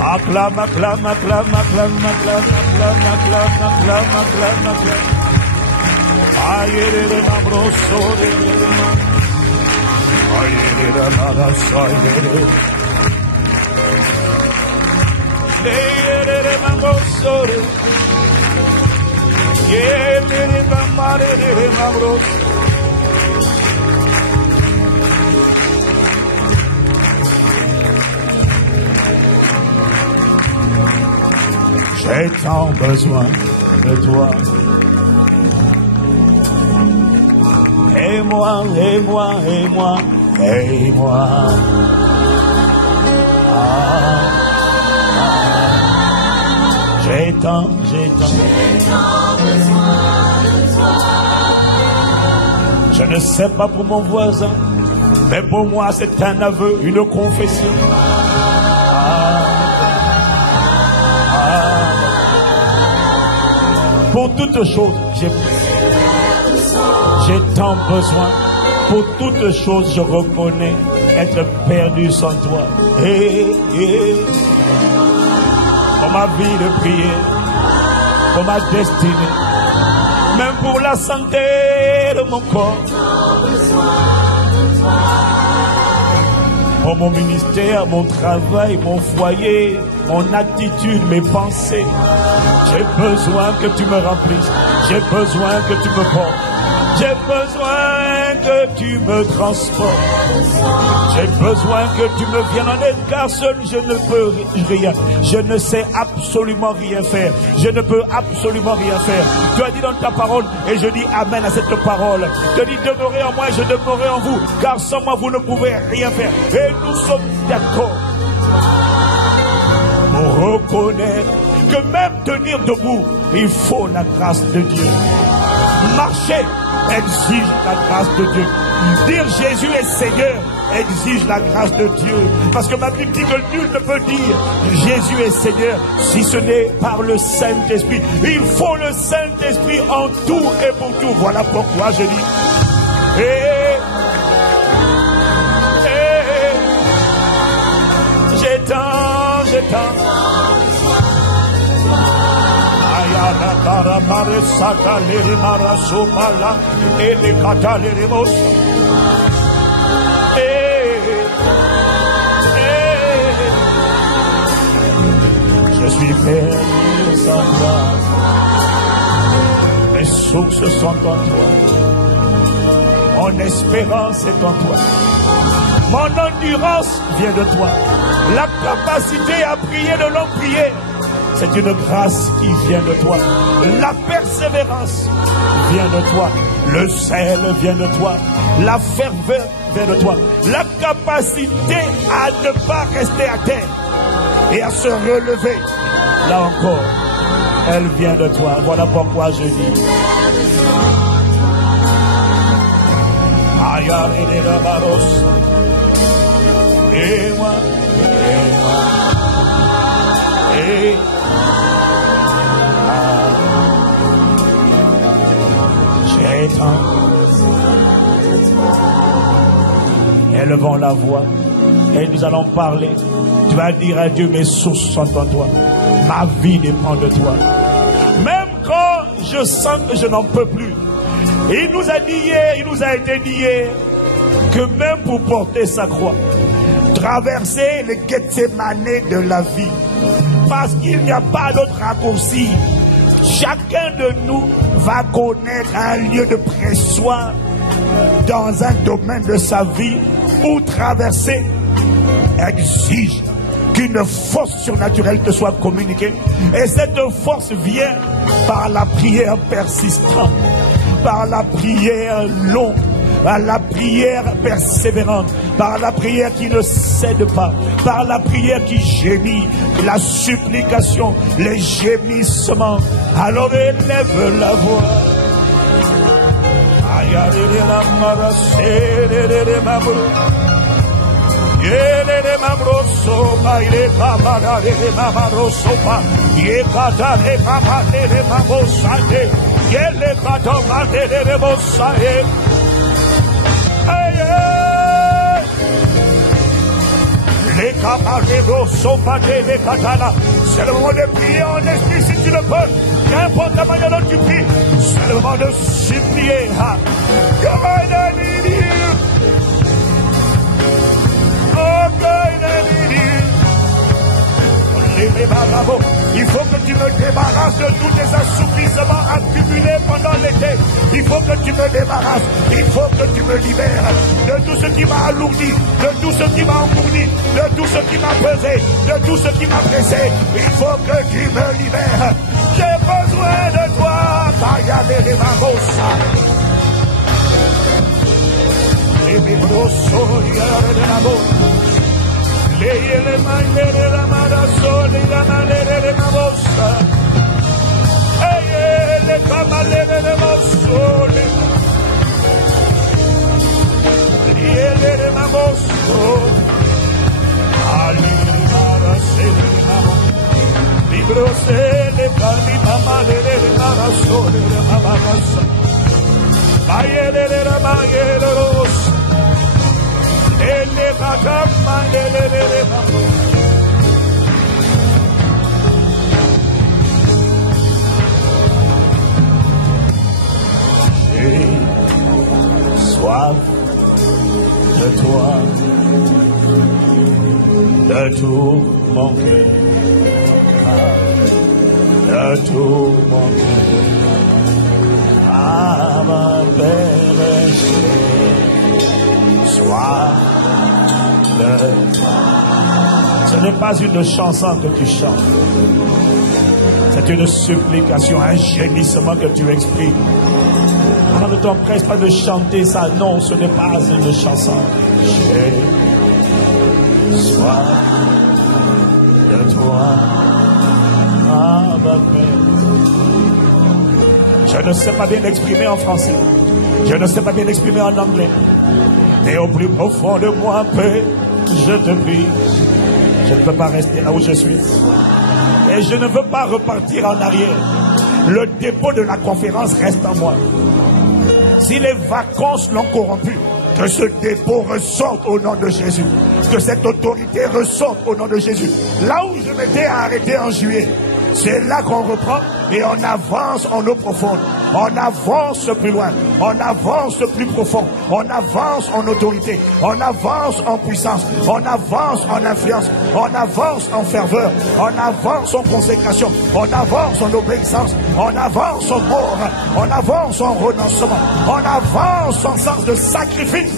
Acclame, acclame, acclame, acclame, acclame, acclame, acclame, acclame, acclame, acclame. Ayere mabrosore, ayere marasayere, ayere mabrosore, ayere mabrosore. J'ai tant besoin de toi. Et moi, et moi, et moi, et moi. J'ai tant besoin de toi. Je ne sais pas pour mon voisin, mais pour moi c'est un aveu, une confession. Pour toutes choses, j'ai tant besoin. Pour toutes choses, je reconnais être perdu sans toi. Pour ma vie de prière, pour ma destinée, même pour la santé de mon corps, pour mon ministère, mon travail, mon foyer, mon attitude, mes pensées. J'ai besoin que tu me remplisses. J'ai besoin que tu me portes. J'ai besoin que tu me transportes. J'ai besoin que tu me viennes en aide, car seul je ne peux rien. Je ne sais absolument rien faire. Je ne peux absolument rien faire. Tu as dit dans ta parole, et je dis amen à cette parole. Tu as dit demeurez en moi et je demeurerai en vous, car sans moi vous ne pouvez rien faire. Et nous sommes d'accord pour reconnaître que même tenir debout, il faut la grâce de Dieu. Marcher exige la grâce de Dieu. Dire Jésus est Seigneur exige la grâce de Dieu. Parce que ma Bible dit que nul ne peut dire Jésus est Seigneur si ce n'est par le Saint-Esprit. Il faut le Saint-Esprit en tout et pour tout. Voilà pourquoi je dis j'ai tant. Je suis perdu sans toi. Mes sources sont en toi. Mon espérance est en toi. Mon endurance vient de toi. La capacité à prier de longue prière, c'est une grâce qui vient de toi. La persévérance vient de toi. Le sel vient de toi. La ferveur vient de toi. La capacité à ne pas rester à terre et à se relever, là encore, elle vient de toi. Voilà pourquoi je dis et moi, j'ai tant. Élevons la voix et nous allons parler. Tu vas dire à Dieu, mes sources sont en toi. Ma vie dépend de toi. Même quand je sens que je n'en peux plus. Il nous a dit hier, il nous a été dit hier, que même pour porter sa croix, traverser les Gethsémane de la vie, parce qu'il n'y a pas d'autre raccourci. Chacun de nous va connaître un lieu de pressoir dans un domaine de sa vie où traverser exige qu'une force surnaturelle te soit communiquée. Et cette force vient par la prière persistante, par la prière longue, par la prière persévérante, par la prière qui ne cède pas, par la prière qui gémit, la supplication, les gémissements. Alors élève la voix. Yele mamroso pa ile papa la de mamroso pa ye kata de papa de mamosa de yele kata ma de mosa e les capables sont pas des katalas. C'est le moment de prier en esprit si tu le peux. Qu'importe la manière dont tu pries, c'est le moment de supplier. God, I need you. Oh God, I need you. Il faut que tu me débarrasses de tous tes assouplissements accumulés pendant l'été. Il faut que tu me débarrasses. Il faut que tu me libères de tout ce qui m'a alourdi, de tout ce qui m'a engourdi, de tout ce qui m'a pesé, de tout ce qui m'a pressé. Il faut que tu me libères. J'ai besoin de toi. Le manere la marasole la manere de mabosa. Le camalere de mosole. Liele de maboso. Ali marasele de mamo. Librosele cani mamalere de marasole de mamarasa. Bayele de la bayele rosa. J'ai soif de toi, de tout mon cœur, de tout mon cœur, à ma berger, soif. Ce n'est pas une chanson que tu chantes. C'est une supplication, un gémissement que tu exprimes. Alors ne t'empresse pas de chanter ça. Non, ce n'est pas une chanson. J'ai soif de toi. Je ne sais pas bien l'exprimer en français. Je ne sais pas bien l'exprimer en anglais. Mais au plus profond de moi, Père, je te prie. Je ne peux pas rester là où je suis. Et je ne veux pas repartir en arrière. Le dépôt de la conférence reste en moi. Si les vacances l'ont corrompu, que ce dépôt ressorte au nom de Jésus. Que cette autorité ressorte au nom de Jésus. Là où je m'étais arrêté en juillet, c'est là qu'on reprend et on avance en eau profonde. On avance plus loin, on avance plus profond, on avance en autorité, on avance en puissance, on avance en influence, on avance en ferveur, on avance en consécration, on avance en obéissance, on avance en mort, on avance en renoncement, on avance en sens de sacrifice.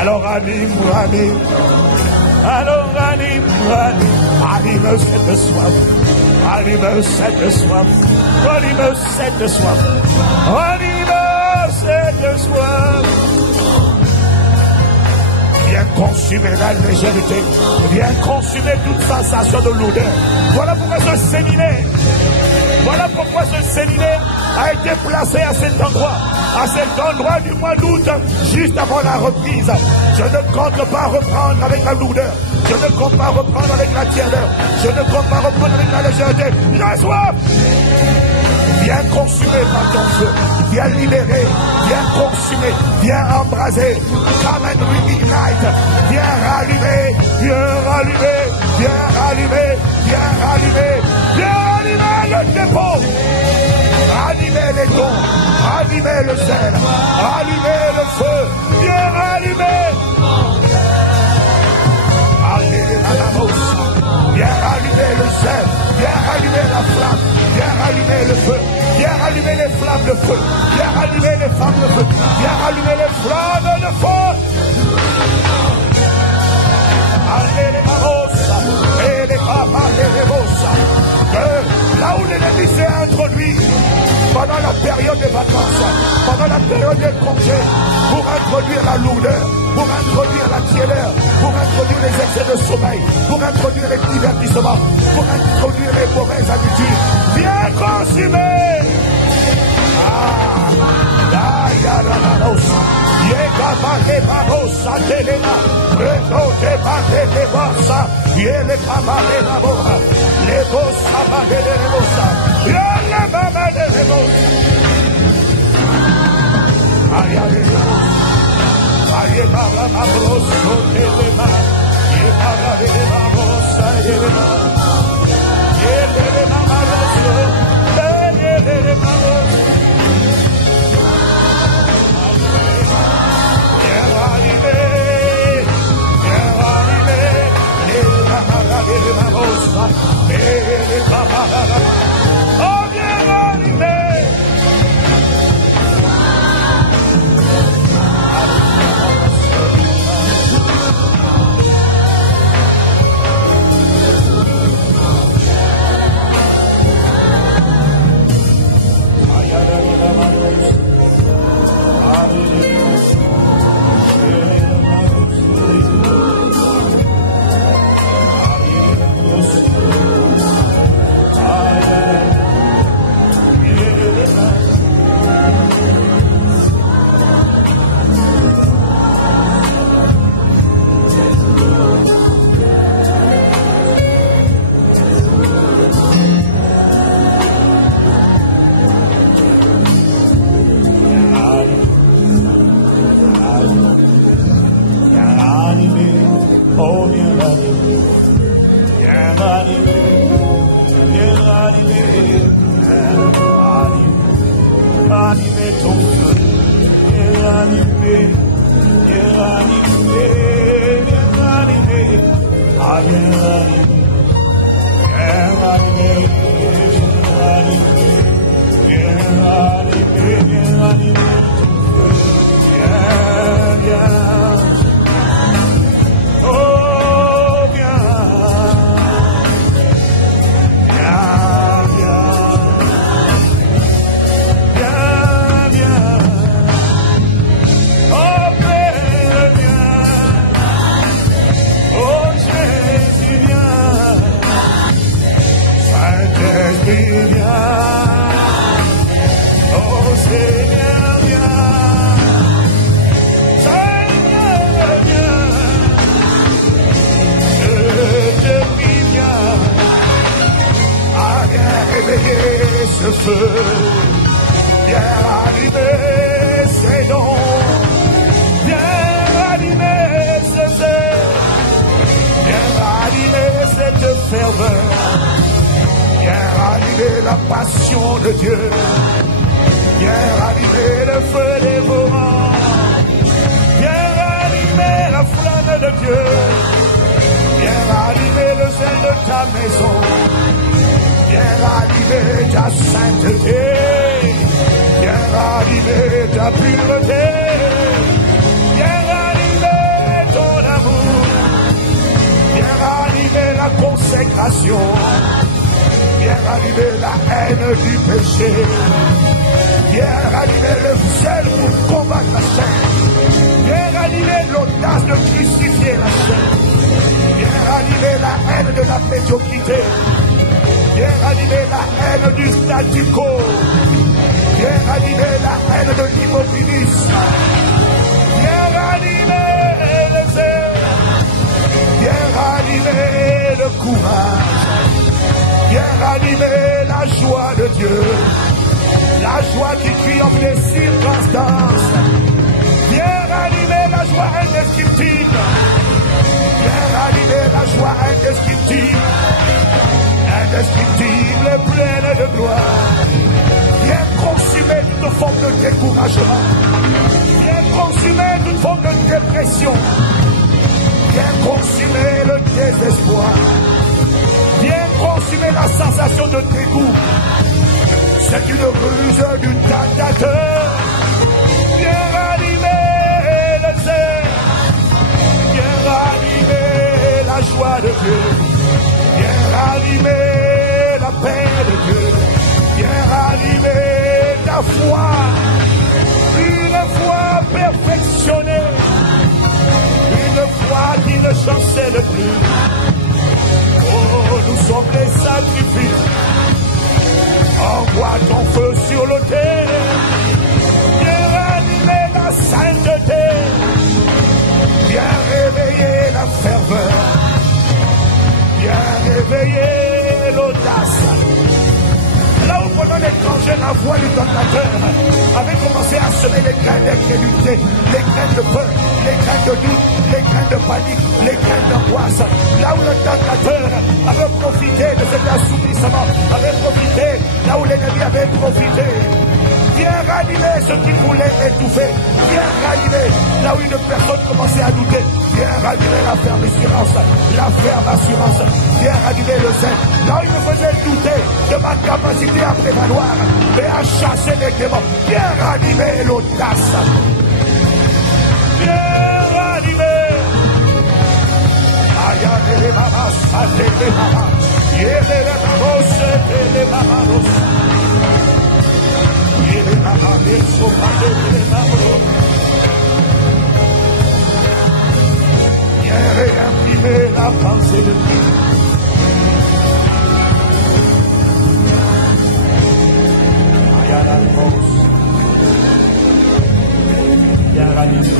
Alors anime, alors anime cette soif. Anime cette soif, anime cette soif, anime cette soif. Viens consumer la légèreté, viens consumer toute sensation de lourdeur. Voilà pourquoi ce séminaire, voilà pourquoi ce séminaire a été placé à cet endroit du mois d'août, juste avant la reprise. Je ne compte pas reprendre avec la lourdeur. Je ne compte pas reprendre avec la tièdeur. Je ne compte pas reprendre avec la légèreté. J'ai soif. Viens consumer par ton feu. Viens libérer. Viens consumer. Viens embraser. Come and reignite. Viens rallumer. Viens rallumer. Viens rallumer. Viens rallumer. Viens rallumer le dépôt. Rallumer les dons. Rallumer le sel. Rallumer le feu. Viens rallumer. Viens rallumer le sel, viens rallumer la flamme, viens rallumer le feu, viens rallumer les flammes de feu, viens rallumer les flammes de feu, viens rallumer les flammes de feu. Allez les marosa, et les papas, les mosa. Que là où l'ennemi s'est introduit, pendant la période des vacances, pendant la période des congés, pour introduire la lourdeur, pour introduire la tiédeur, pour introduire les excès de sommeil, pour introduire les divertissements, pour introduire les mauvaises habitudes. Viens consumer. Ton feu sur l'autel, viens ranimer la sainteté. réveiller l'audace. Là où pendant l'étranger, la voix du tentateur avait commencé à semer les graines d'incrédulité, les graines de peur, les graines de doute, les graines de panique, les graines d'angoisse. Là où le tentateur avait profité de cet assouplissement, avait profité, là où l'ennemi avait profité. Viens ranimer ce qui voulait étouffer. Viens ranimer là où une personne commençait à douter. Viens ranimer la ferme assurance. La ferme assurance. Viens ranimer le zèle. Là où il me faisait douter de ma capacité à prévaloir et à chasser les démons. Viens ranimer l'audace. Viens ranimer. Aïe, aïe, les mamas, ça les mamas. Yéle les mamas, c'est les mamas. Viens réimprimer la pensée de Christ. Viens ranimer.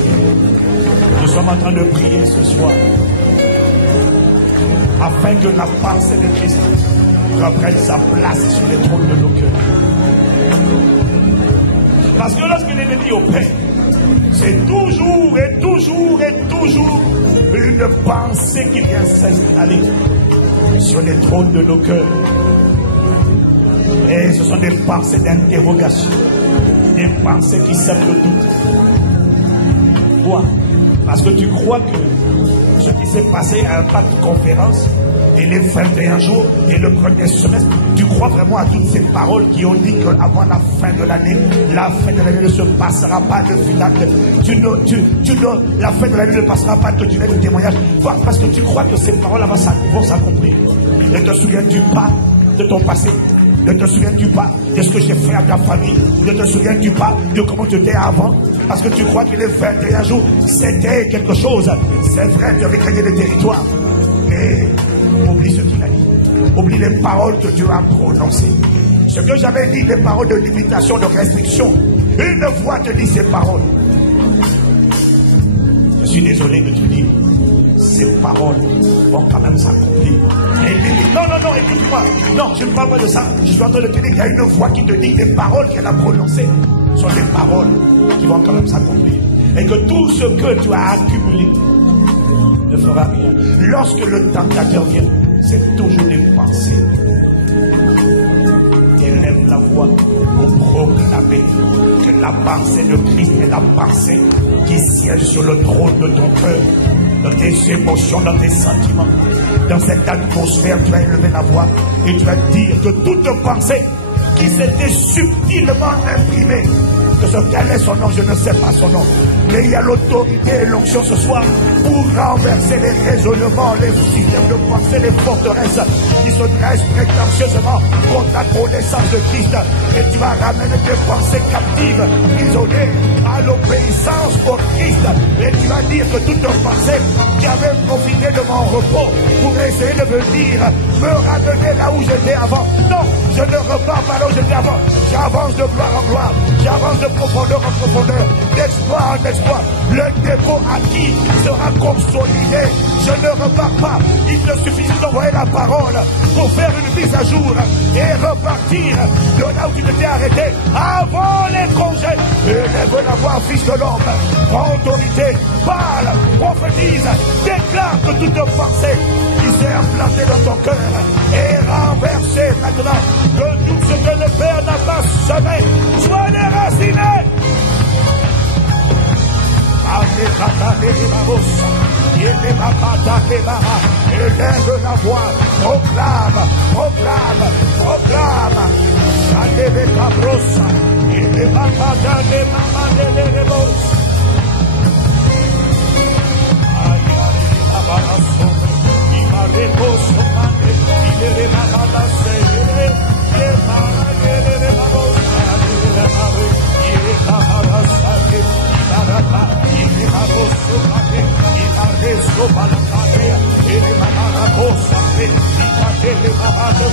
Nous sommes en train de prier ce soir afin que la pensée de Christ reprenne sa place sur les trônes de nos cœurs. Parce que lorsque l'ennemi opère, c'est toujours et toujours et toujours une pensée qui vient s'installer sur les trônes de nos cœurs. Et ce sont des pensées d'interrogation, des pensées qui sèment le doute. Pourquoi? Parce que tu crois que ce qui s'est passé à Impact Conférence et les 21 jours et le premier semestre, tu crois vraiment à toutes ces paroles qui ont dit qu'avant la fin de l'année ne se passera pas de finale. La fin de l'année ne passera pas de tunnel de témoignage. Parce que tu crois que ces paroles vont s'accomplir. Ne te souviens-tu pas de ton passé? Ne te souviens-tu pas de ce que j'ai fait à ta famille? Ne te souviens-tu pas de comment tu étais avant? Parce que tu crois que les 21 jours, c'était quelque chose. C'est vrai, tu avais gagné des territoires. Mais oublie ce qu'il a dit. Oublie les paroles que Dieu a prononcées. Ce que j'avais dit, les paroles de limitation, de restriction. Une voix te dit ces paroles. Je suis désolé de te dire, ces paroles vont quand même s'accomplir. Non, écoute-moi. Non, je ne parle pas de ça. Je suis en train de te dire qu'il y a une voix qui te dit les paroles qu'elle a prononcées sont des paroles qui vont quand même s'accomplir. Et que tout ce que tu as accumulé ne fera rien. Lorsque le tentateur vient, c'est toujours des pensées. Élève la voix pour proclamer que la pensée de Christ est la pensée qui siège sur le trône de ton cœur, dans tes émotions, dans tes sentiments. Dans cette atmosphère, tu vas élever la voix et tu vas dire que toute pensée qui s'était subtilement imprimée, que ce quel est son nom, je ne sais pas son nom, mais il y a l'autorité et l'onction ce soir pour renverser les raisonnements, les systèmes de pensée, les forteresses qui se dressent prétentieusement contre la connaissance de Christ. Et tu vas ramener tes pensées captives, prisonnières à l'obéissance au Christ. Et tu vas dire que toute pensée qui avait profité de mon repos pour essayer de venir me ramener là où j'étais avant. Non, je ne repars pas là où j'étais avant. J'avance de gloire en gloire. J'avance de profondeur en profondeur, d'exploit en exploit. Le dépôt acquis sera consolidé. Je ne repars pas. Il me suffit d'envoyer la parole pour faire une mise à jour et repartir de là où tu t'étais arrêté avant les congés. Élève la voix, fils de l'homme. Prends autorité, parle, prophétise, déclare que toute pensée qui s'est implantée dans ton cœur est renversée maintenant. Que tout ce que le Père n'a pas semé soit déraciné. Élève la voix, proclame, proclame, proclame. Chadebe cabrosa, il est macata de mama de l'erebos. Ayari il m'a reposo mande, il est macata seye, il m'a reposo mande, il est macata seye, il est maroso mande, il m'a reso balacade, il est macata cosa, il m'a tele macata,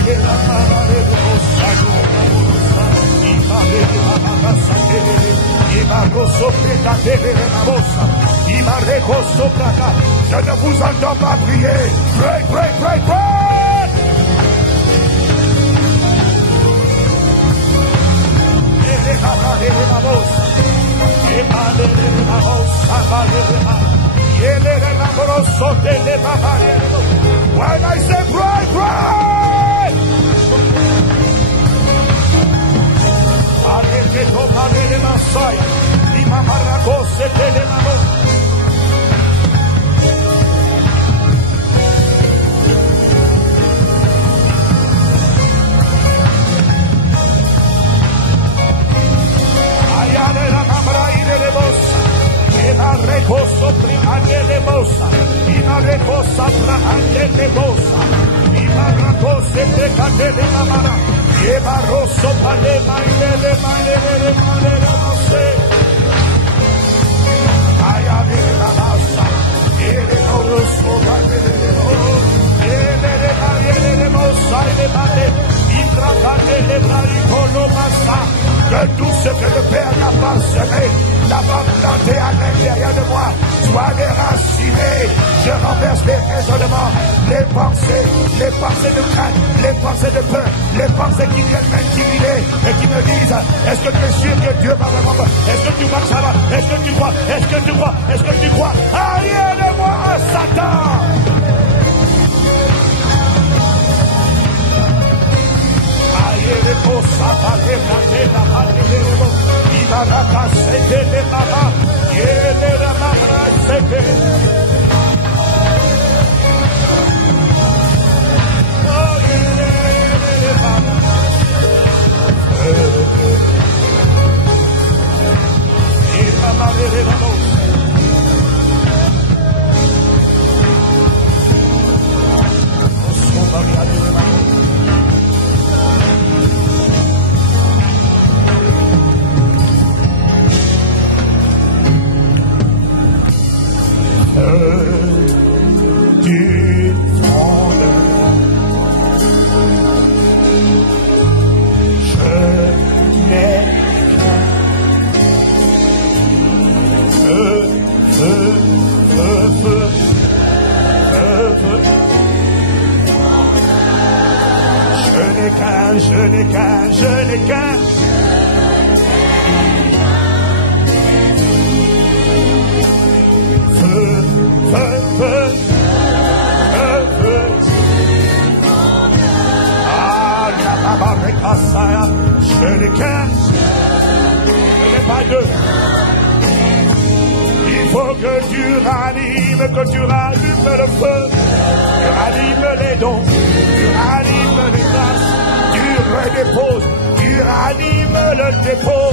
il est macata reposo. Je ne vous entends pas prier. Pray, pray, pray, pray. Que tout ce que le Père n'a pas semé, n'a pas planté à l'intérieur de moi, soit déraciné. Je renverse les raisonnements, les pensées de crainte, les pensées de peur, les pensées qui viennent m'intimider et qui me disent, est-ce que tu es sûr que Dieu va vraiment? Est-ce que tu vois que ça va? Est-ce que tu crois? Est-ce que tu crois? Est-ce que tu crois? Arrière-moi, Satan! Je n'ai qu'un. Je n'ai qu'un. Je n'ai pas deux. Il faut que tu ranimes, que tu rallumes le feu, tu ranimes les dons, tu ranimes les grâces, tu redéposes, tu ranimes le dépôt.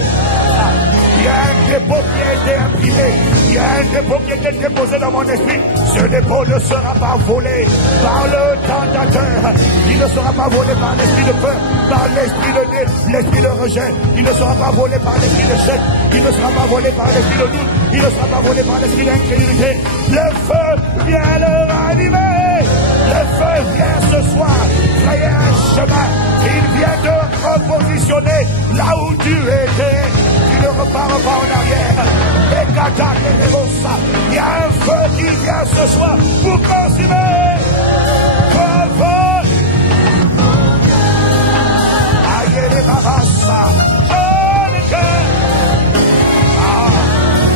Il y a un dépôt qui a été imprimé, il y a un dépôt qui a été déposé dans mon esprit. Ce dépôt ne sera pas volé par le tentateur, il ne sera pas volé par l'esprit de peur, par l'esprit de rejet, il ne sera pas volé par l'esprit de chèque, il ne sera pas volé par l'esprit de doute, il ne sera pas volé par l'esprit d'incrédulité. Le feu vient le ranimer, le feu vient ce soir frayer un chemin, il vient te repositionner là où tu étais. Tu ne repars pas en arrière. Il y a un feu qui vient ce soir pour consumer. Feu. Aïe les babassa.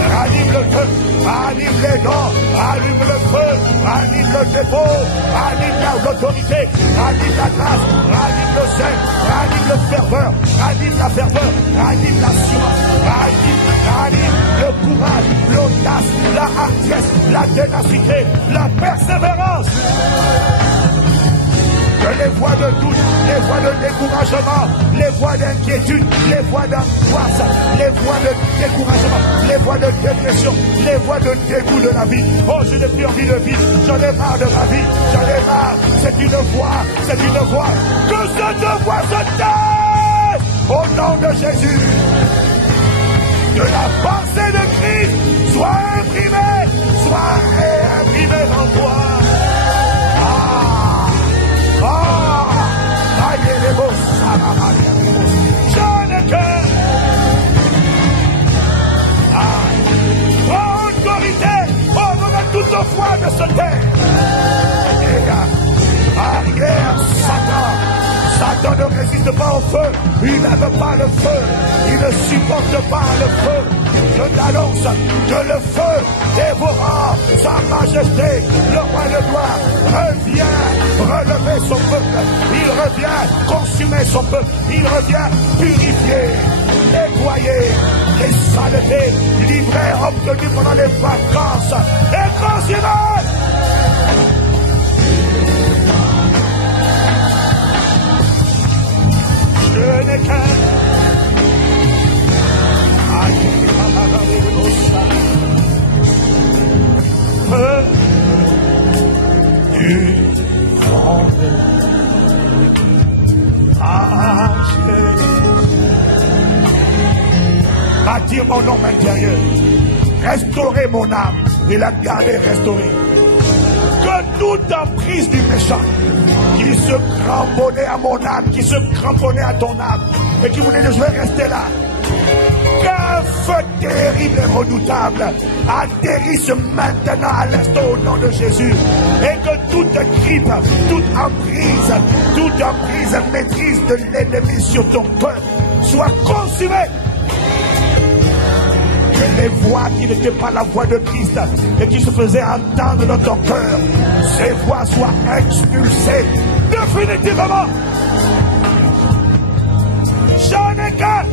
Ranime le feu, ranime les dents, ranime le feu, ranime le dépôt, ranime l'autorité, ranime la grâce, ranime le zèle, ranime le ferveur, ranime la ferveur, ranime l'assurance, ranime le courage, l'audace, la hardiesse, la ténacité, la persévérance. Que les voix de doute, les voix de découragement, les voix d'inquiétude, les voix d'angoisse, les voix de découragement, les voix de dépression, les voix de dégoût de la vie. Oh, je n'ai plus envie de vivre, j'en ai marre de ma vie, j'en ai marre. C'est une voix, que cette voix se taise au nom de Jésus. Que la pensée de Christ soit imprimée, soit réimprimée en toi. Je n'ai qu'un. Prends autorité over toute foi de ce terre. Arrière, Satan ne résiste pas au feu, il n'aime pas le feu, il ne supporte pas le feu. Je t'annonce que le feu dévorant sa majesté, le roi de gloire, revient relever son peuple, il revient consumer son peuple, il revient purifier, nettoyer les saletés livrées, obtenues pendant les vacances et consumer. Je n'ai qu'un. Feu du monde. Bâtir mon homme intérieur. Restaurer mon âme et la garder restaurée. Que toute emprise du méchant qui se cramponnait à mon âme, qui se cramponnait à ton âme et qui voulait dire je vais rester là. Qu'un feu terrible et redoutable atterrisse maintenant à l'instant au nom de Jésus. Et que toute grippe, toute emprise, maîtrise de l'ennemi sur ton cœur soit consumée. Que les voix qui n'étaient pas la voix de Christ et qui se faisaient entendre dans ton cœur, ces voix soient expulsées définitivement. J'en ai qu'un.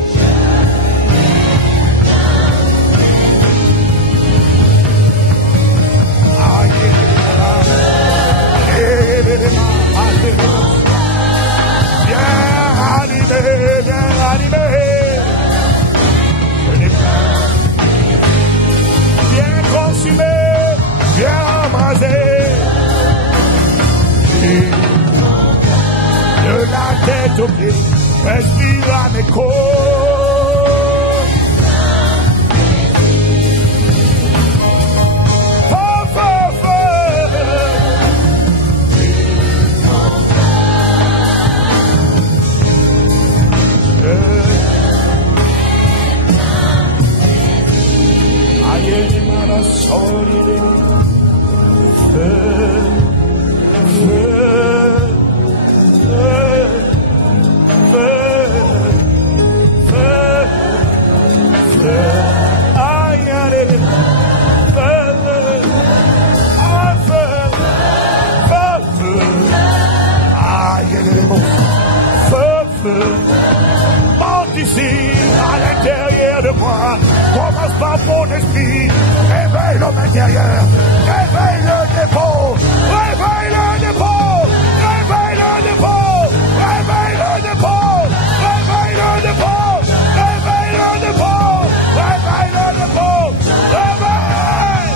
Bien animé, bien consumé, bien embrasé, de la tête aux pieds, respire à mes côtes. À l'intérieur de moi, commence par mon esprit, réveille l'homme intérieur, réveille le dépôt, réveille le dépôt, réveille le dépôt, réveille le dépôt, réveille le dépôt, réveille le dépôt, réveille le dépôt, réveille,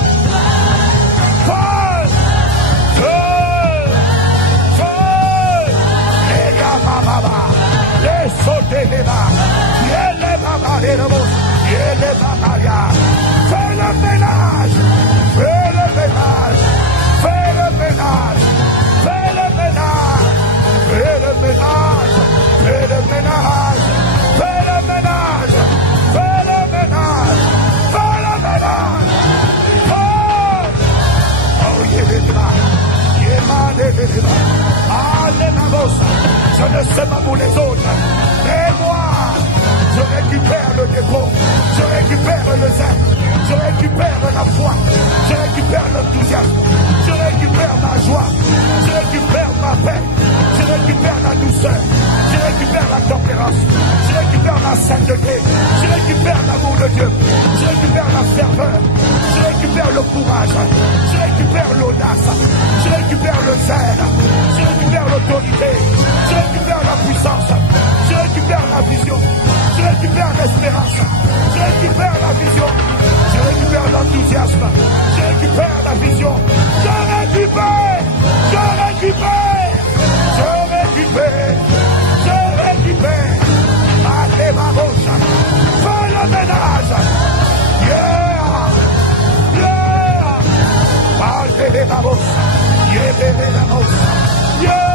feu, feu, feu, les gamababa, les sauter les bas. Fais le ménage, fais le ménage, fais le ménage, fais le ménage, fais le ménage, fais le ménage, fais le ménage, fais le ménage, fais le ménage. Oh, je ne sais pas pour les autres, mais moi, je récupère le dépôt, je récupère le zèle, je récupère la foi, je récupère l'enthousiasme, je récupère ma joie, je récupère ma paix, je récupère la douceur, je récupère la tempérance, je récupère la sainteté, je récupère l'amour de Dieu, je récupère la ferveur, je récupère le courage, je récupère l'audace, je récupère le zèle, je récupère l'autorité, je récupère la puissance, je récupère la vision. Je récupère l'espérance, je récupère la vision, je récupère l'enthousiasme, je récupère la vision, je récupère, je récupère, je récupère, je récupère. Allez ma bouche, fais le ménage, yeah, yeah, allez ma bouche, yeah, ma bouche, yeah.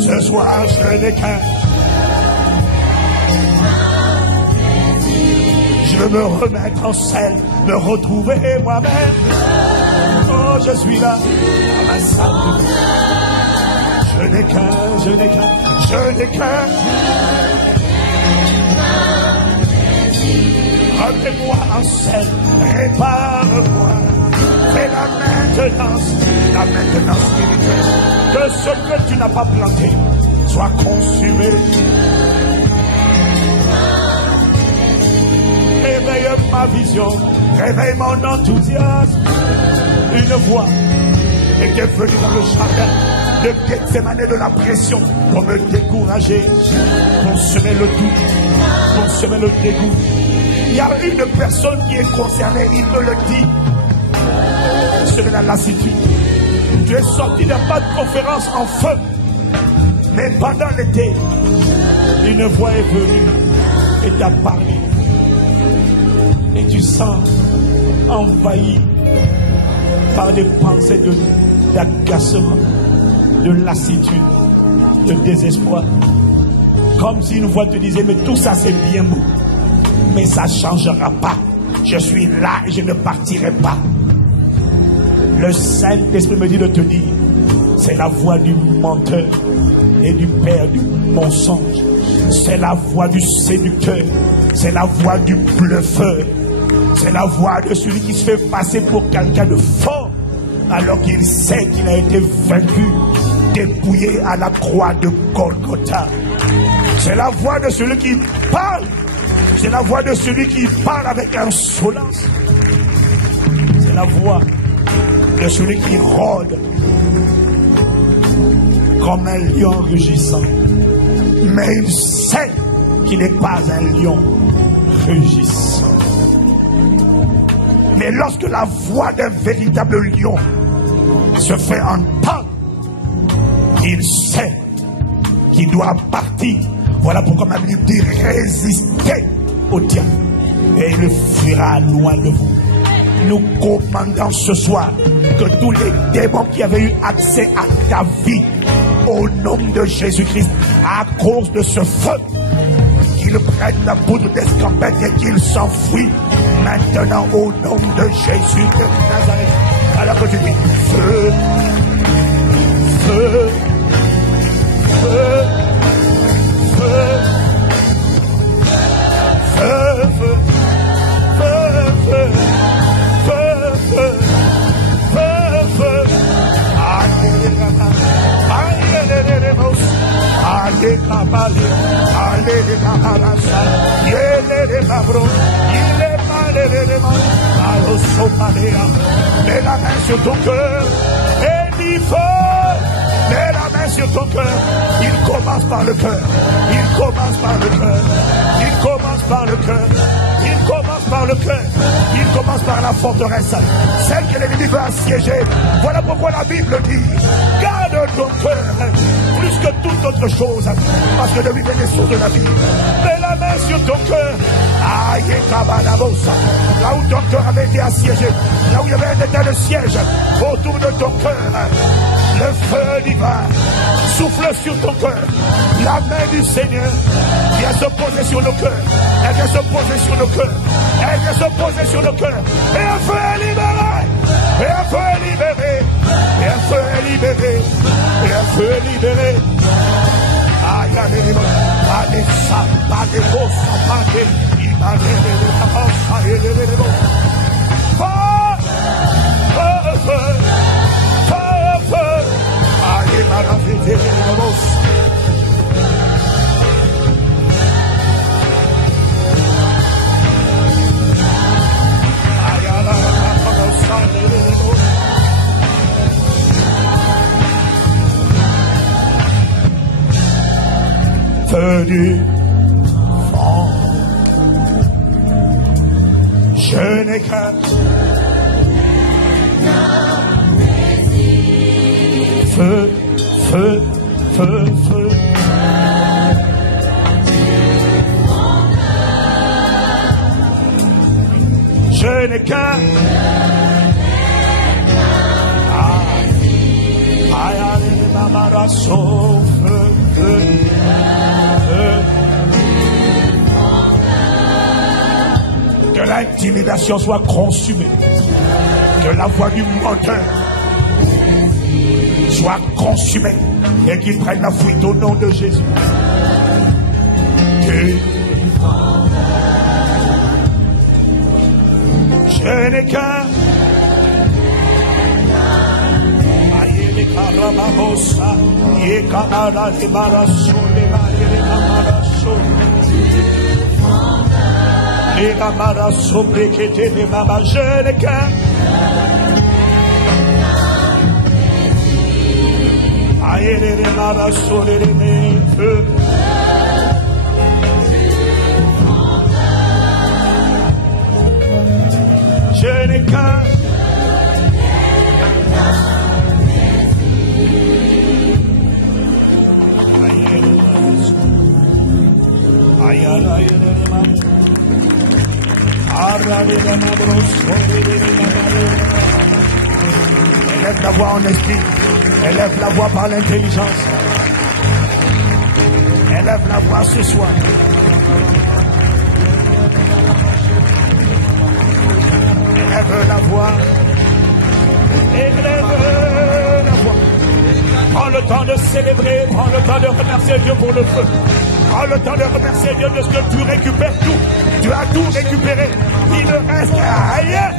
Ce soir, je n'ai qu'un. Je veux me remettre en selle, me retrouver moi-même. Oh, je suis là, à ma salle. Je n'ai qu'un, je n'ai qu'un, je n'ai qu'un. Remets-moi en selle, répare-moi. C'est la maintenance spirituelle. Que ce que tu n'as pas planté soit consumé. Réveille ma vision, réveille mon enthousiasme. Une voix était venue dans le jardin de Gethsémane de la pression pour me décourager, pour semer le doute, pour semer le dégoût. Il y a une personne qui est concernée, il me le dit. C'est la lassitude. Tu es sorti d'un pas de conférence en feu, mais pendant l'été, une voix est venue et t'a parlé. Et tu sens envahi par des pensées d'agacement, de lassitude, de désespoir. Comme si une voix te disait, mais tout ça c'est bien beau, mais ça ne changera pas. Je suis là et je ne partirai pas. Le Saint-Esprit me dit de te dire, c'est la voix du menteur et du père du mensonge. C'est la voix du séducteur. C'est la voix du bluffeur. C'est la voix de celui qui se fait passer pour quelqu'un de fort, alors qu'il sait qu'il a été vaincu, dépouillé à la croix de Golgotha. C'est la voix de celui qui parle. C'est la voix de celui qui parle avec insolence. C'est la voix de celui qui rôde comme un lion rugissant. Mais il sait qu'il n'est pas un lion rugissant. Mais lorsque la voix d'un véritable lion se fait entendre, il sait qu'il doit partir. Voilà pourquoi ma Bible dit résister au diable et il fuira loin de vous. Nous commandons ce soir que tous les démons qui avaient eu accès à ta vie, au nom de Jésus-Christ, à cause de ce feu, qu'ils prennent la poudre d'escampette et qu'ils s'enfuient maintenant au nom de Jésus de Nazareth. Alors que tu dis feu, feu, feu, feu, feu, feu, feu, feu, feu, feu, feu, feu. Mets la main sur ton cœur et dis feu. Mets la main sur ton cœur. Il commence par le cœur. Il commence par le cœur. Il commence par le cœur. Il commence par le cœur. Il commence par la forteresse, celle que l'ennemi veut assiéger. Voilà pourquoi la Bible dit, garde ton cœur plus que toute autre chose, parce que de lui vient les sources de la vie. Mets la main sur ton cœur. Aïe, là où ton cœur avait été assiégé, là où il y avait un état de siège autour de ton cœur, le feu divin souffle sur ton cœur. La main du Seigneur vient se poser sur nos cœurs. Elle vient se poser sur nos cœurs. Elle vient se poser sur nos cœurs. Et un feu est libéré. Et un feu est libéré. Et un feu est libéré. Et un feu est libéré. Aïe, aïe, aïe, aïe, aïe, feu du vent, je n'ai qu'un feu, feu, feu, feu. Je n'ai qu'un feu, feu. Que l'intimidation soit consumée. Que la voix du menteur soit consumée. Et qu'il prenne la fuite au nom de Jésus. Je n'ai qu'un Arababosa, Yekamara de Maraso, de Maraso, Egamara sobrekete de Mama, je le cœur. Aïe, de Maraso, de mes feux. Je n'ai qu'un. Élève la voix en esprit. Élève la voix par l'intelligence. Élève la voix ce soir. Élève la voix. Élève la voix. Prends le temps de célébrer. Prends le temps de remercier Dieu pour le feu. Prends le temps de remercier Dieu de ce que tu récupères tout. Tu as tout récupéré. Il ne reste rien.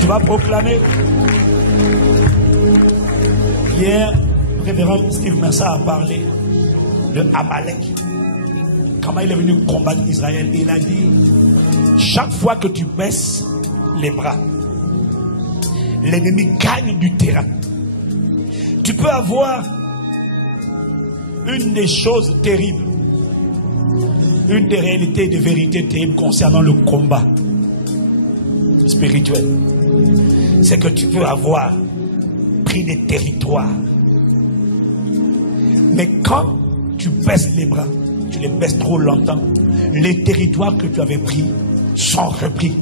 Tu vas proclamer. Hier, le révérend Steve Mersa a parlé de Amalek. Comment il est venu combattre Israël. Il a dit, chaque fois que tu baisses les bras, l'ennemi gagne du terrain. Tu peux avoir une des choses terribles, une des réalités et des vérités terribles concernant le combat spirituel. C'est que tu peux avoir pris des territoires. Mais quand tu baisses les bras, tu les baisses trop longtemps, les territoires que tu avais pris sont repris.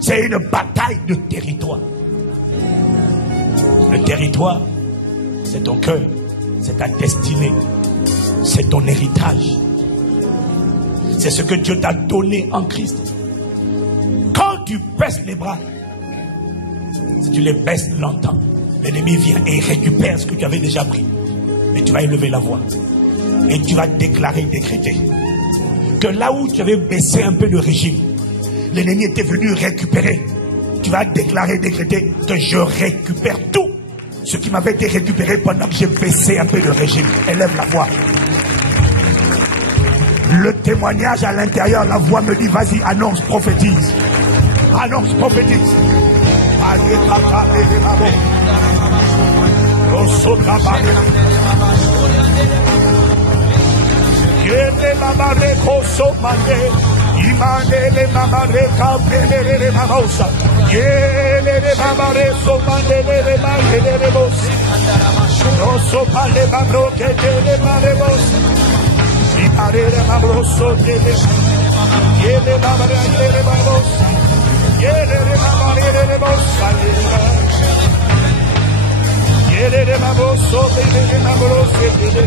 C'est une bataille de territoire. Le territoire, c'est ton cœur, c'est ta destinée, c'est ton héritage. C'est ce que Dieu t'a donné en Christ. Quand tu baisses les bras, si tu les baisses longtemps, l'ennemi vient et récupère ce que tu avais déjà pris. Et tu vas élever la voix. Et tu vas déclarer, décréter que là où tu avais baissé un peu le régime, l'ennemi était venu récupérer. Tu vas déclarer, décréter que je récupère tout ce qui m'avait été récupéré pendant que j'ai baissé un peu le régime. Élève la voix. Le témoignage à l'intérieur, la voix me dit, vas-y, annonce, prophétise. Annonce, prophétise. Imandele mamare kabele mamosa. Yele mamare so mandele mandele bos. Roso pale mamro que dele maremos. Imare mamroso dele. Yele mamare dele mamos. Yele mamare bos. Yele mamoso dele mamroso dele.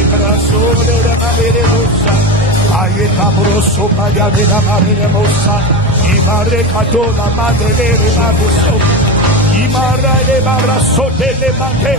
Ibraso dele mamare bos. Aye cabroso para de la madre moza y madre catola madre de la buso y madre de abrazo de le mate.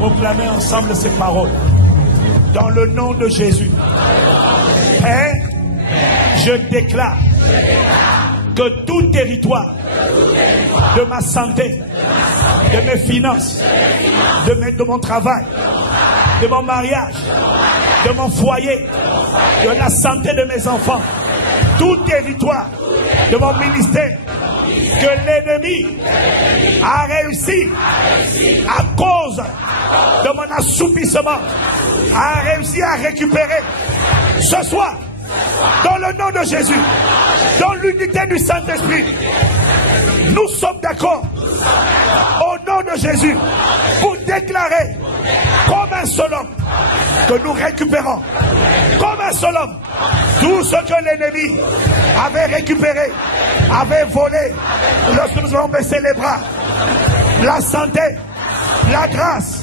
proclamer ensemble ces paroles. Dans le nom de Jésus. Père, je déclare que tout territoire de ma santé, de mes finances, de mon travail, de mon mariage, de mon foyer, de la santé de mes enfants, tout territoire de mon ministère, que l'ennemi a réussi à cause de mon assoupissement, a réussi à récupérer ce soir, dans le nom de Jésus, dans l'unité du Saint-Esprit. Nous sommes d'accord au nom de Jésus pour déclarer comme un seul homme que nous récupérons comme un seul homme tout ce que l'ennemi avait récupéré, avait volé lorsque nous avons baissé les bras. La santé, la grâce,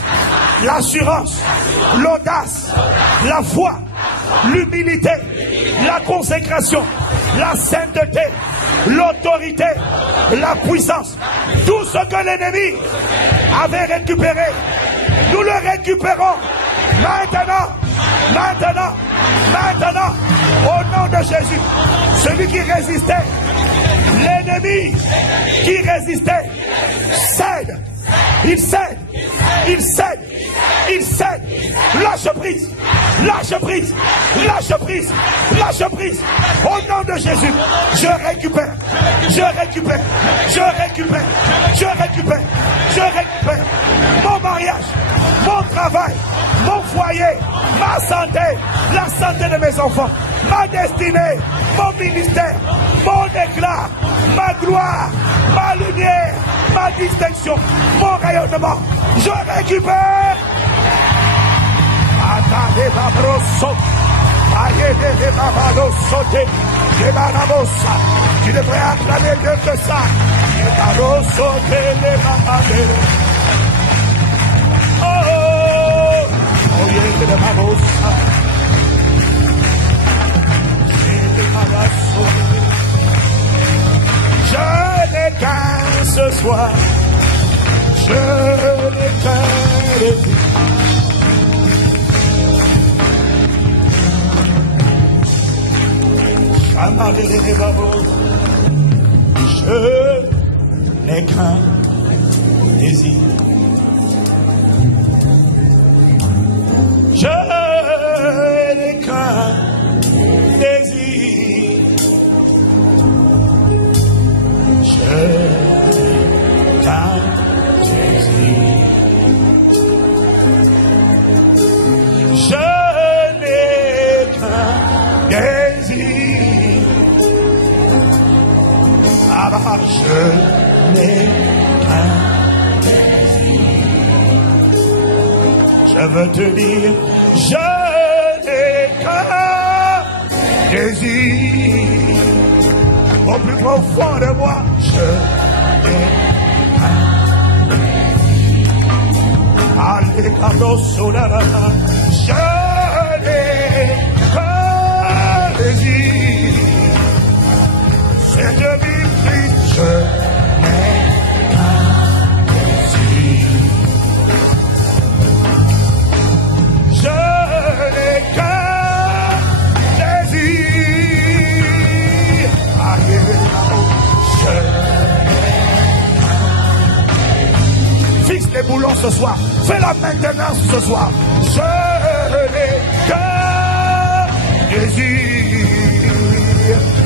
l'assurance, l'audace, la foi, l'humilité, la consécration, la sainteté, l'autorité, la puissance, tout ce que l'ennemi avait récupéré, nous le récupérons maintenant, maintenant, maintenant, au nom de Jésus. Celui qui résistait, l'ennemi qui résistait, cède, il cède, il cède, il cède, lâche prise, lâche prise, lâche prise, lâche prise, au nom de Jésus. Je récupère, je récupère, je récupère, je récupère, je récupère mon mariage, mon travail, mon foyer, ma santé, la santé de mes enfants, ma destinée, mon ministère, mon éclat, ma gloire, ma lumière, ma distinction, mon rayonnement. Je récupère. Attendez, babroso, aïe, babado, sauté, les barabosa. Tu devrais acclamer mieux que ça. Les baros sauté, les babadés. Oh, yeah, les barosa. Je n'ai qu'un ce soir, je n'ai qu'un de vous. Je n'ai qu'un désir. Je n'ai qu'un désir. Je n'ai qu'un désir. Je n'ai qu'un désir. Ah bah, je n'ai qu'un désir. Je veux te dire, je n'ai qu'un désir. Au plus profond de moi, je n'ai qu'un désir. Allez, Carlos, je n'ai qu'un désir. C'est de vivre Christ, je n'ai qu'un désir. Je n'ai qu'un désir. Fixe les boulons ce soir. Fais la maintenance ce soir. Je n'ai qu'un désir.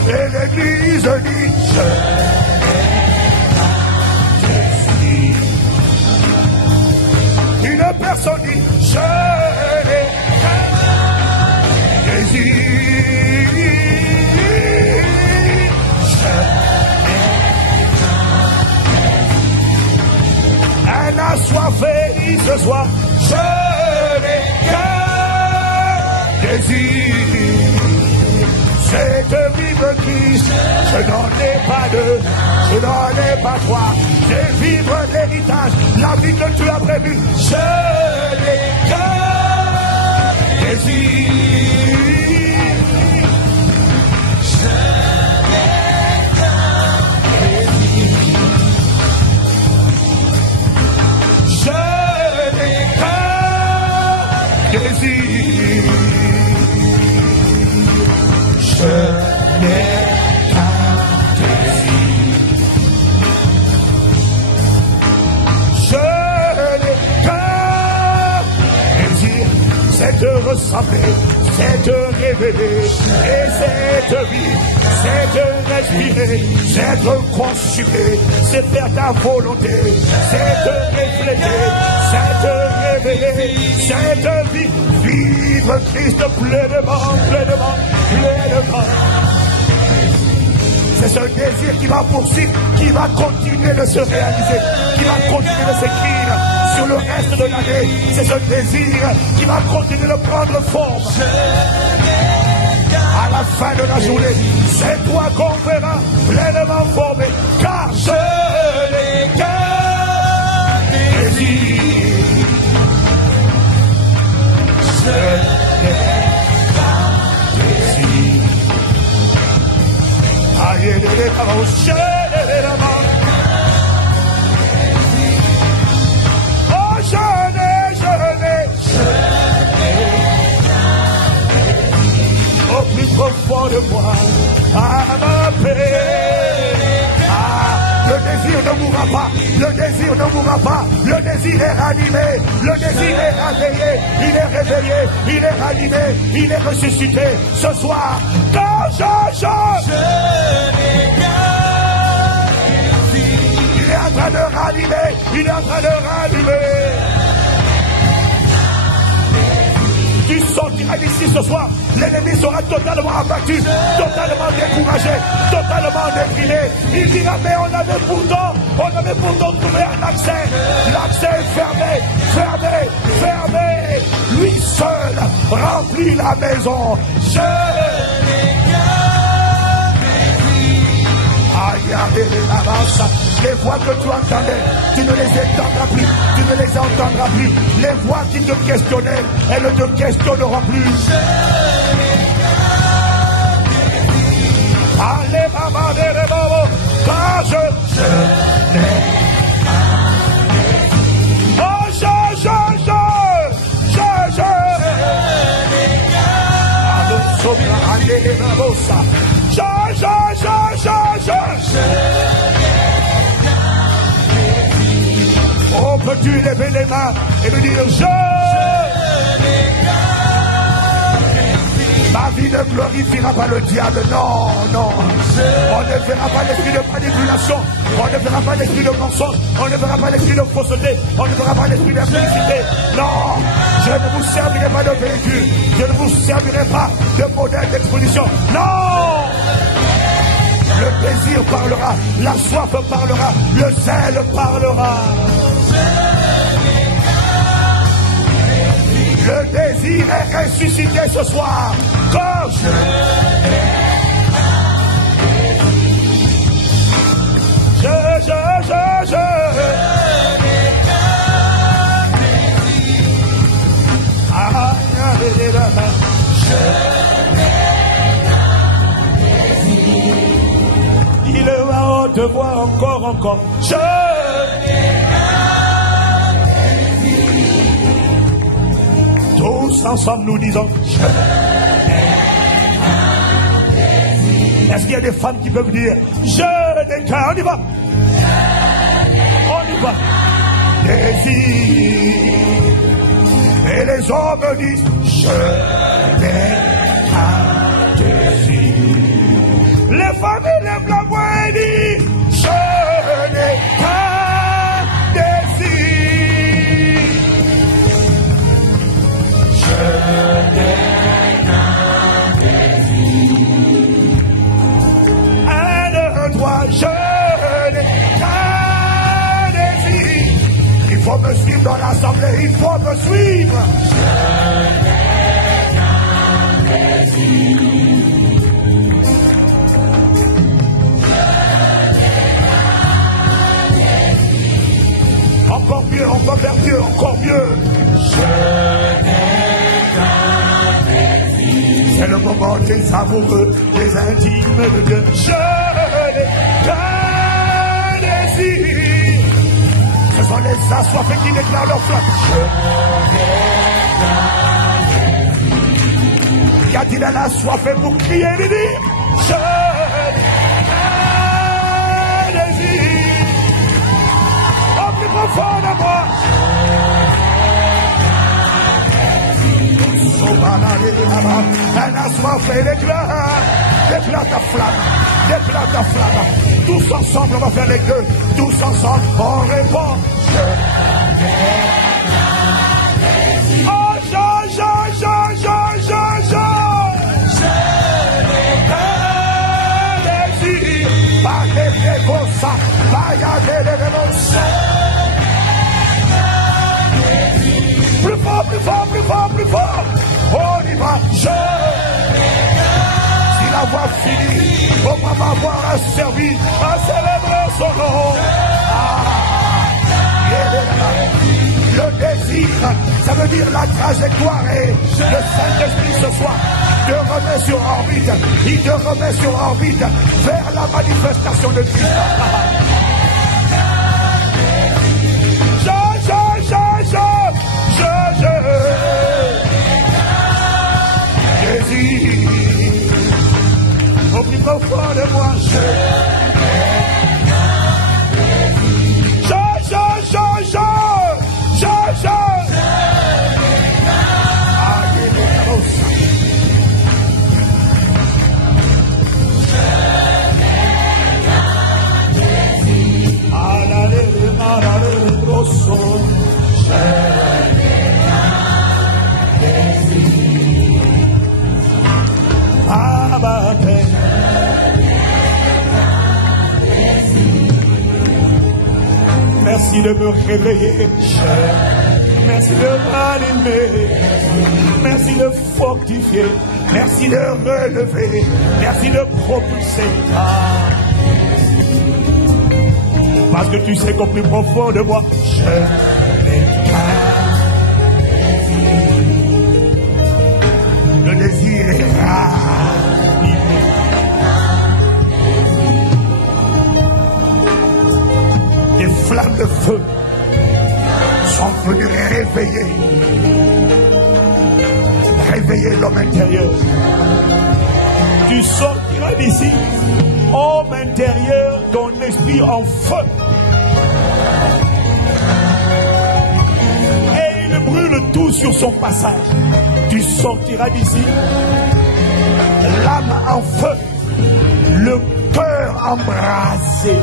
Et l'église dit je n'ai qu'un désir. Une personne dit je n'ai qu'un désir. Un assoiffé ce soir, je n'ai qu'un désir, c'est de vivre Christ. Je n'en ai pas deux, je n'en ai pas trois, c'est vivre l'héritage, la vie que tu as prévue. Je n'ai qu'un désir. Je n'ai qu'un ressembler, c'est te révéler, et c'est te vivre, c'est te respirer, c'est te consumer, c'est faire ta volonté, c'est te refléter, c'est te révéler, c'est te vivre, vivre Christ pleinement, pleinement, pleinement. C'est ce désir qui va poursuivre, qui va continuer de se réaliser, qui va continuer de s'écrire sur le reste de l'année. C'est ce désir qui va continuer de prendre forme. À la fin de la journée, c'est toi qu'on verra pleinement formé, car je n'ai qu'un désir. Je n'ai qu'un désir. Aïe, au plus profond de moi, à ma paix. Le désir ne mourra pas, le désir ne mourra pas, le désir est ranimé, le désir est réveillé, il est réveillé, il est ranimé, il est ressuscité ce soir. Quand je n'ai qu'un désir. Il est en train de ranimer, il est en train de ranimer. Tu sortiras d'ici ce soir, l'ennemi sera totalement abattu, totalement découragé, totalement déprimé. Il dira, mais on avait pourtant trouvé un accès. L'accès est fermé, fermé, fermé. Lui seul remplit la maison. Je n'ai qu'un désir. Les voix que tu entendais, tu ne les entendras plus, tu ne les entendras plus. Les voix qui te questionnaient, elles ne te questionneront plus. Allez, maman, les bobos, car je n'ai oh, je oh, peux-tu lever les mains et me dire ma vie ne glorifiera pas le diable, non, non. On ne verra pas l'esprit de manipulation, on ne verra pas l'esprit de mensonge, on ne verra pas l'esprit de fausseté, on ne verra pas l'esprit d'impudicité. Non, je ne vous servirai pas de véhicule, je ne vous servirai pas de modèle d'exposition. Non! Le désir parlera, la soif parlera, le zèle parlera. Le désir est ressuscité ce soir. Comme je il va te voir encore. Je tous ensemble nous disons est-ce qu'il y a des femmes qui peuvent dire je n'ai qu'un, on y va désir, et les hommes disent je n'ai qu'un désir. Les familles lèvent la voix et disent je n'ai qu'un désir. Je n'ai qu'un désir. Un de toi, je n'ai qu'un désir. Il faut me suivre dans l'assemblée, il faut me suivre. Je n'ai qu'un désir. Encore mieux, on va faire mieux, encore mieux. Je n'ai qu'un désir. C'est le moment des amoureux, des intimes de Dieu. Je n'ai qu'un désir. Ce sont les assoiffés qui déclarent leur flamme. Je n'ai qu'un désir. Y a-t-il un assoiffé pour crier et dire je n'ai qu'un désir. Profond de moi. Elle a soif et déclare ta flamme. Déclare ta flamme. Tous ensemble, on va faire les deux. Tous ensemble, on répond. Oh, je. Plus fort. On y va. Si la voix finit, on va m'avoir servi à célébrer son nom. Le désir, ça veut dire la trajectoire, et le Saint-Esprit ce soir te remet sur orbite. Il te remet sur orbite vers la manifestation de Christ. Jésus, au plus profond de moi, merci de me réveiller, merci de m'animer, merci de fortifier, merci de relever, merci de propulser. Parce que tu sais qu'au plus profond de moi, je n'ai qu'un. Le désir est ranimé. Des flammes de feu sont venues réveiller l'homme intérieur. Tu sortiras d'ici, homme intérieur, ton esprit en feu. Et il brûle tout sur son passage. Tu sortiras d'ici, l'âme en feu, le cœur embrasé.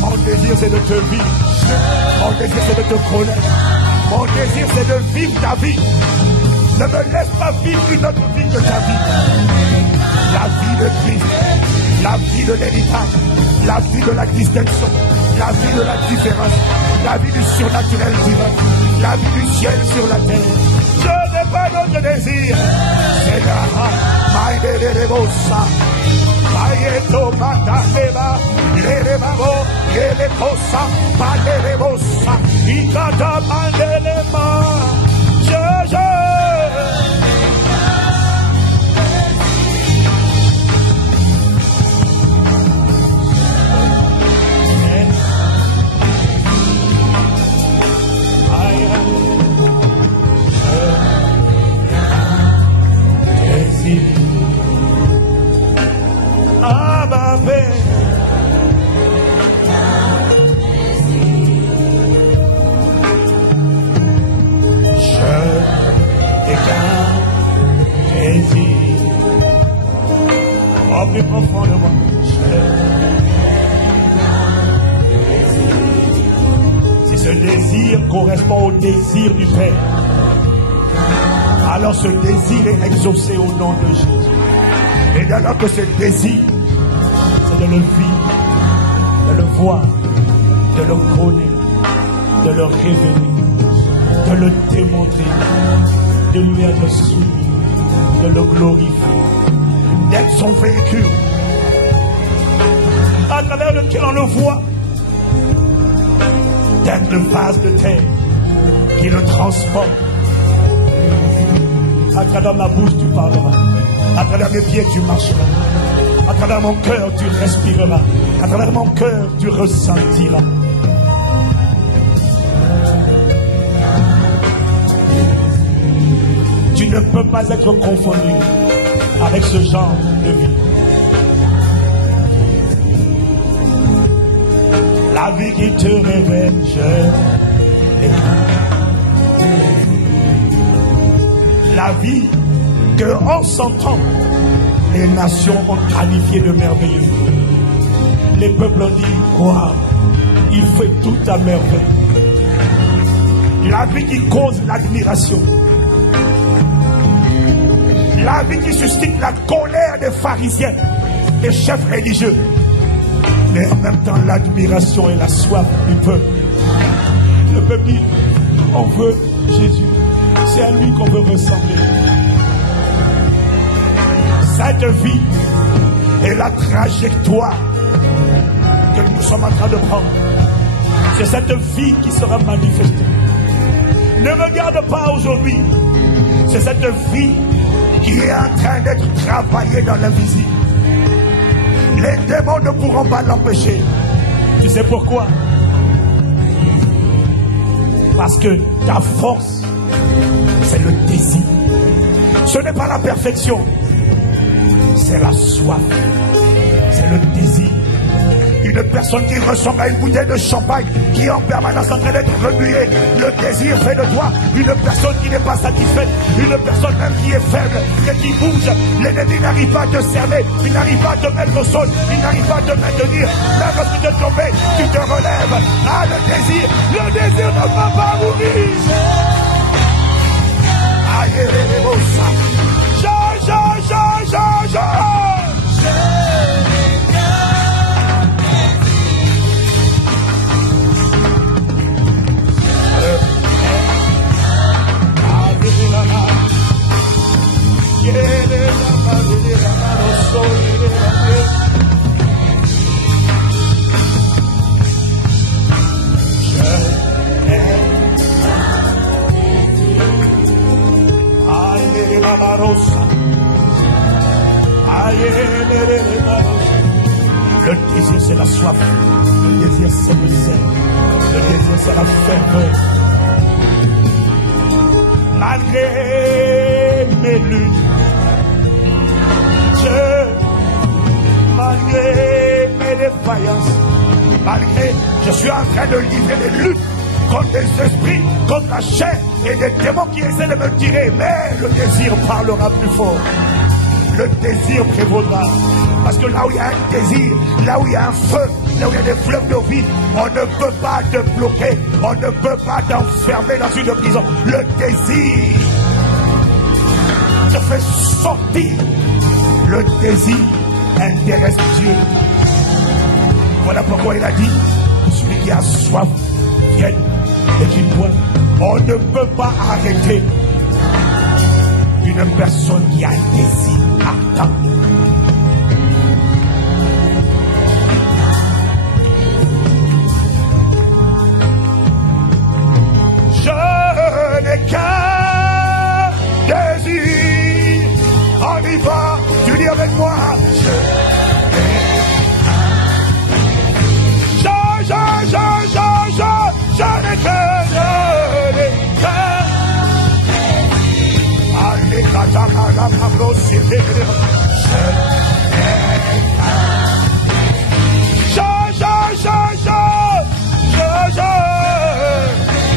Mon désir c'est de te vivre. Mon désir c'est de te connaître. Mon désir c'est de vivre ta vie. Ne me laisse pas vivre une autre vie que ta vie. La vie de Christ, la vie de l'héritage, la vie de la distinction, la vie de la différence, la vie du surnaturel divin, la vie du ciel sur la terre. Je n'ai pas d'autre désir. C'est la Ayeto mataleba, lerebabo, yelekosa, palerebosa, ikata mandelema, plus profond de moi. Si ce désir correspond au désir du Père, alors ce désir est exaucé au nom de Jésus. Et alors que ce désir, c'est de le vivre, de le voir, de le connaître, de le révéler, de le démontrer, de lui être soumis, de le glorifier, d'être son véhicule, à travers lequel on le voit, d'être le vase de terre qui le transporte. À travers ma bouche tu parleras, à travers mes pieds tu marcheras, à travers mon cœur tu respireras, à travers mon cœur tu ressentiras. Tu ne peux pas être confondu avec ce genre de vie. La vie qui te révèle, la vie que en 100 ans, les nations ont qualifié de merveilleux. Les peuples ont dit, waouh, il fait tout à merveille. La vie qui cause l'admiration. La vie qui suscite la colère des pharisiens, des chefs religieux. Mais en même temps, l'admiration et la soif du peuple. Le peuple dit, on veut Jésus. C'est à lui qu'on veut ressembler. Cette vie est la trajectoire que nous sommes en train de prendre. C'est cette vie qui sera manifestée. Ne regarde pas aujourd'hui. C'est cette vie qui est en train d'être travaillée dans l'invisible. Les démons ne pourront pas l'empêcher. Tu sais pourquoi? Parce que ta force, c'est le désir. Ce n'est pas la perfection, c'est la soif, c'est le désir. Une personne qui ressemble à une bouteille de champagne qui est en permanence en train d'être remuée. Le désir fait de toi une personne qui n'est pas satisfaite, une personne même qui est faible et qui bouge. L'ennemi n'arrive pas à te cerner, il n'arrive pas à te mettre au sol, il n'arrive pas à te maintenir. Même quand tu te tombes, tu te relèves. Ah, le désir ne va pas mourir. Aïe, les mots, ça. Le désir c'est la soif, le désir c'est le zèle, le désir c'est la ferveur. Malgré mes luttes, malgré mes défaillances, malgré, je suis en train de livrer des luttes contre des esprits, contre la chair et des démons qui essaient de me tirer, mais le désir parlera plus fort. Le désir prévaudra. Parce que là où il y a un désir, là où il y a un feu, là où il y a des fleuves de vie, on ne peut pas te bloquer, on ne peut pas t'enfermer dans une prison. Le désir te fait sortir. Le désir intéresse Dieu. Voilà pourquoi il a dit, celui qui a soif, vienne et qui boit. On ne peut pas arrêter une personne qui a un désir ardent. Je n'ai qu'un désir. On y va, tu dis avec moi. Je n'ai qu'un. Allez,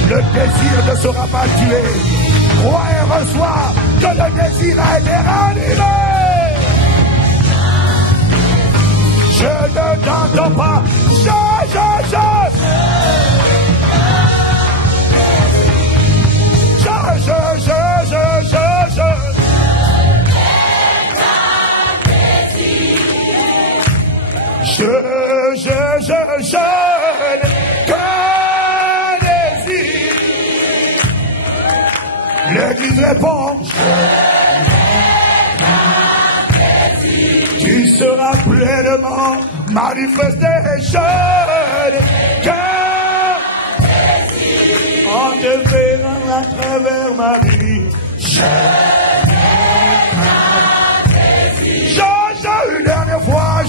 le désir ne sera pas tué. Crois et reçois que le désir a été ranimé. Je ne t'entends pas. Je je n'ai qu'un désir. L'église répond, tu seras pleinement manifesté. Je n'ai qu'un désir. En te verrant à travers ma vie. Je une dernière fois,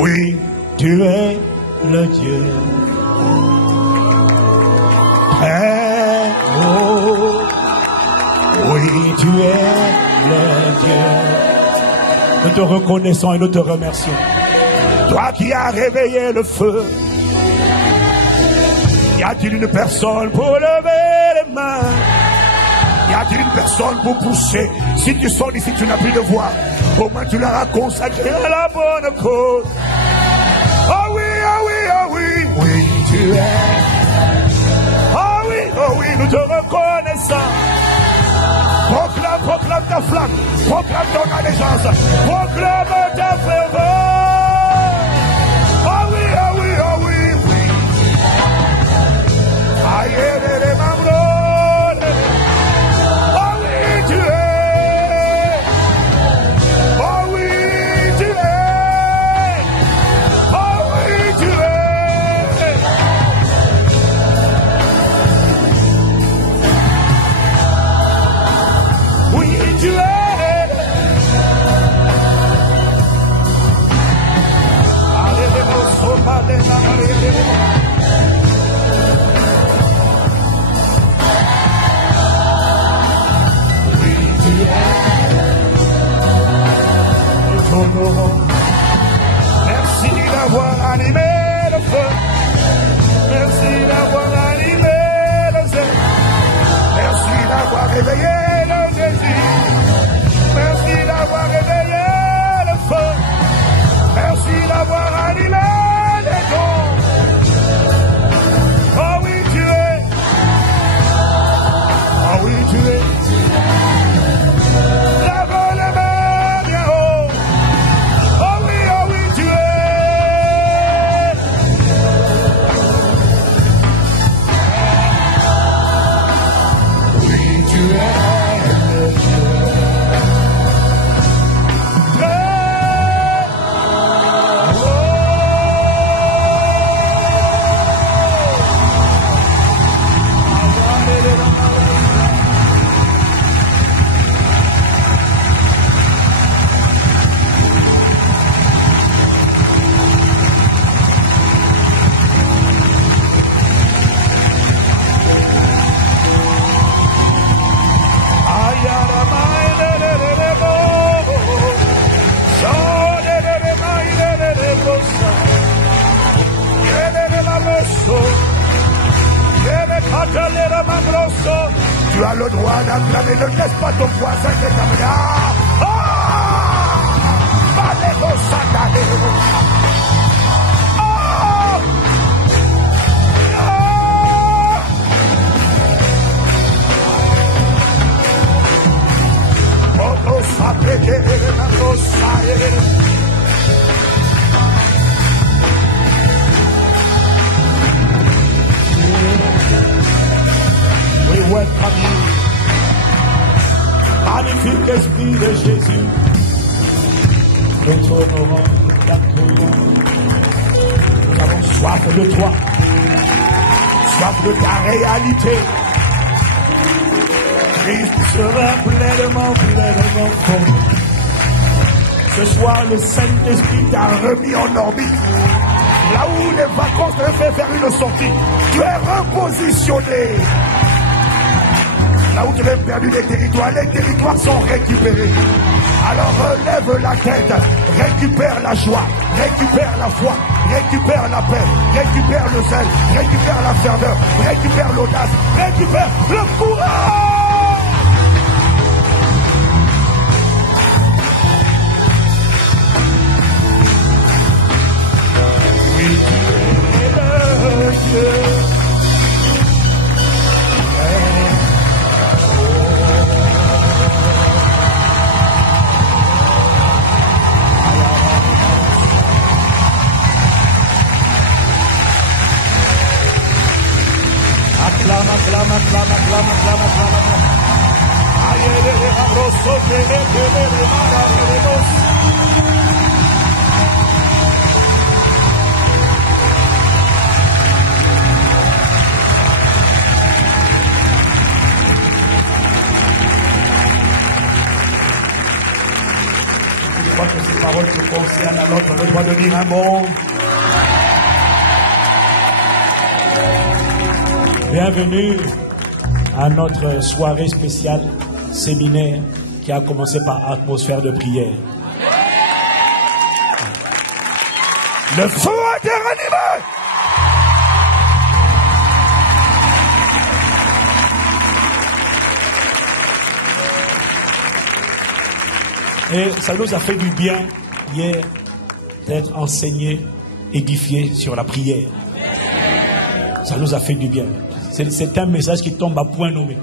oui, tu es le Dieu très haut. Oui, tu es le Dieu. Nous te reconnaissons et nous te remercions. Toi qui as réveillé le feu. Y a-t-il une personne pour lever les mains? Y a-t-il une personne pour pousser? Si tu sors d'ici, tu n'as plus de voix. Au moins tu l'auras consacré à la bonne cause. Oh oui, oh oui, oh oui, oui, tu es. Oh oui, nous te reconnaissons. Proclame, proclame ta flamme. Proclame ton allégeance. Proclame ta ferveur. Oh oui, oh oui, oh oui, oui. Aïe, les mamans. Oh oui, tu es. Oh oui, tu es. Oh oui, tu es. Oui, tu es. Merci d'avoir animé le feu. Merci d'avoir animé le zèle. Merci d'avoir réveillé le désir. Merci d'avoir réveillé le feu. Merci d'avoir animé les dons. Oh oui, tu es. Oh oui, tu es. Lève les mains bien haut. Oh oui, tu es. Oui, tu es le Dieu. Tu as le droit d'acclamer, ne laisse pas ton voisin t'éclamer. Nous t'honorons, nous t'accueillons. Nous avons soif de toi. Soif de ta réalité. Christ sera pleinement fort. Ce soir, le Saint-Esprit t'a remis en orbite. Là où les vacances te fait faire une sortie, tu es repositionné. Là où tu avais perdu les territoires sont récupérés. Alors relève la tête, récupère la joie, récupère la foi, récupère la paix, récupère le zèle, récupère la ferveur, récupère l'audace, récupère le courage. Oui, tu es le Dieu. Je crois que ces paroles te concernent, alors tu as le droit de dire un mot. Bienvenue à notre soirée spéciale séminaire qui a commencé par atmosphère de prière. Le feu a été ranimé. Et ça nous a fait du bien hier d'être enseigné, édifié sur la prière. Ça nous a fait du bien. C'est un message qui tombe à point nommé.